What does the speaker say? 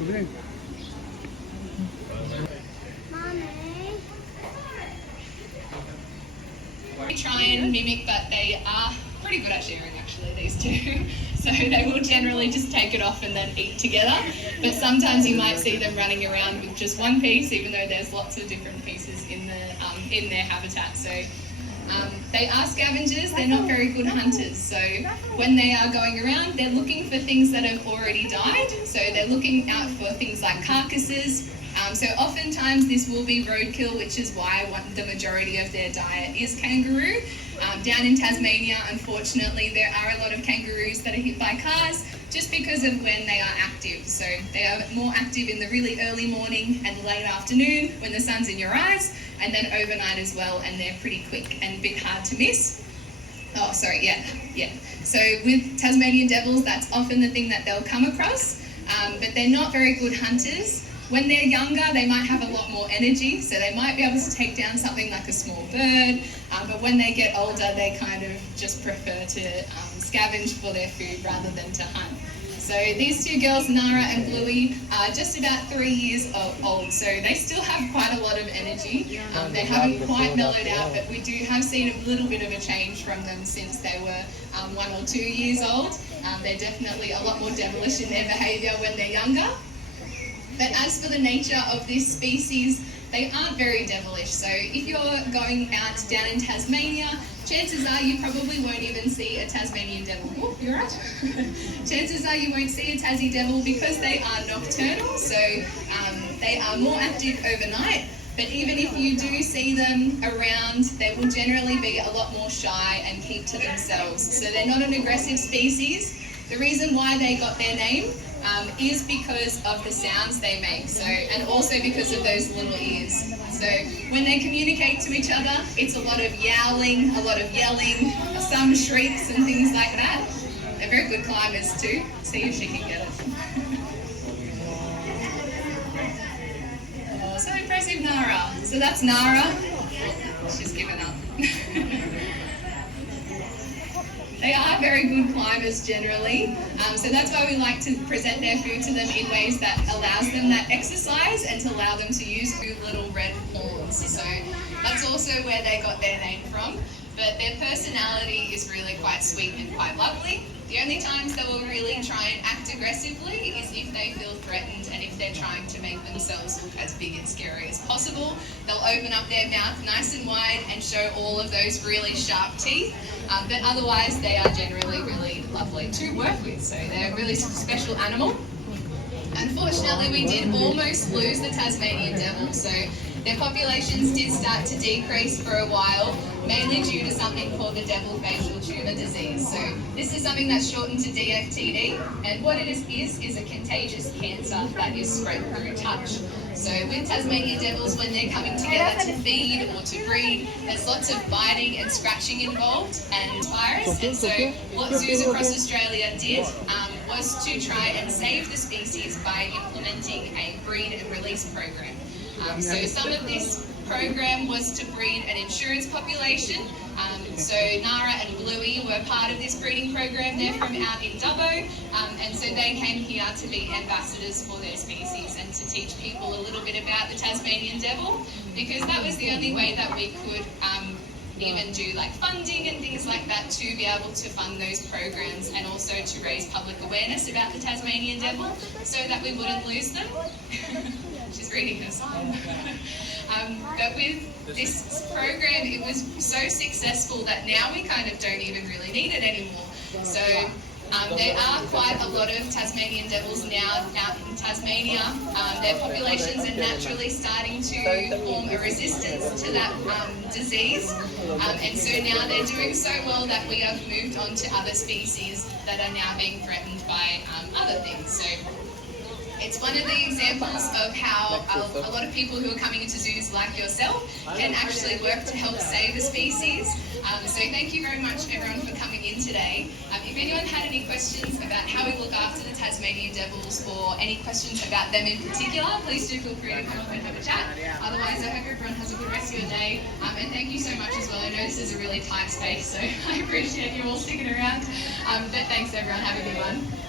They try and mimic, but they are pretty good at sharing actually, these two. So they will generally just take it off and then eat together. But sometimes you might see them running around with just one piece, even though there's lots of different pieces in their habitat. So they are scavengers, they're not very good hunters. So when they are going around, they're looking for things that have already died. So they're looking out for things like carcasses. So oftentimes this will be roadkill, which is why the majority of their diet is kangaroo. Down in Tasmania, unfortunately, there are a lot of kangaroos that are hit by cars just because of when they are active. So they are more active in the really early morning and late afternoon when the sun's in your eyes, and then overnight as well, and they're pretty quick and a bit hard to miss. Oh, sorry, yeah. So with Tasmanian devils, that's often the thing that they'll come across, but they're not very good hunters. When they're younger, they might have a lot more energy, so they might be able to take down something like a small bird, but when they get older, they kind of just prefer to scavenge for their food rather than to hunt. So these two girls, Nara and Bluey, are just about 3 years old, so they still have quite a lot of energy. They haven't quite mellowed out, but we do have seen a little bit of a change from them since they were 1 or 2 years old. They're definitely a lot more devilish in their behaviour when they're younger. But as for the nature of this species, they aren't very devilish. So if you're going out down in Tasmania, chances are you probably won't even see a Tasmanian devil. Oh, you're right. Chances are you won't see a Tassie devil because they are nocturnal. So they are more active overnight. But even if you do see them around, they will generally be a lot more shy and keep to themselves. So they're not an aggressive species. The reason why they got their name is because of the sounds they make, and also because of those little ears. So when they communicate to each other, it's a lot of yowling, a lot of yelling, some shrieks and things like that. They're very good climbers too. See if she can get it. Oh, so impressive, Nara. So that's Nara. She's given up. They are very good climbers generally, so that's why we like to present their food to them in ways that allows them that exercise and to allow them to use two little red horns. So that's also where they got their name from, but their personality is really quite sweet and quite lovely. The only times they will really try and act aggressively is if they feel threatened and if they're trying to make themselves look as big and scary as possible. They'll open up their mouth nice and wide and show all of those really sharp teeth, but otherwise they are generally really lovely to work with. So they're a really special animal. Unfortunately, we did almost lose the Tasmanian devil, so their populations did start to decrease for a while, mainly due to something called the devil facial tumour disease. So this is something that's shortened to DFTD, and what it is a contagious cancer that is spread through touch. So with Tasmanian devils, when they're coming together to feed or to breed, there's lots of biting and scratching involved and virus. And so what zoos across Australia did was to try and save the species by implementing a breed and release program. So some of this program was to breed an insurance population. So Nara and Bluey were part of this breeding program. They're from out in Dubbo, and so they came here to be ambassadors for their species and to teach people a little bit about the Tasmanian devil, because that was the only way that we could even do like funding and things like that to be able to fund those programs, and also to raise public awareness about the Tasmanian devil so that we wouldn't lose them. She's reading her song. But with this program, it was so successful that now we kind of don't even really need it anymore. So there are quite a lot of Tasmanian devils now out in Tasmania. Their populations are naturally starting to form a resistance to that disease. And so now they're doing so well that we have moved on to other species that are now being threatened by other things. So it's one of the examples of how a lot of people who are coming into zoos like yourself can actually work to help save a species. So thank you very much everyone for coming in today. If anyone had any questions about how we look after the Tasmanian devils, or any questions about them in particular, please do feel free to come up and have a chat. Otherwise, I hope everyone has a good rest of your day. And thank you so much as well. I know this is a really tight space, so I appreciate you all sticking around. But thanks everyone, have a good one.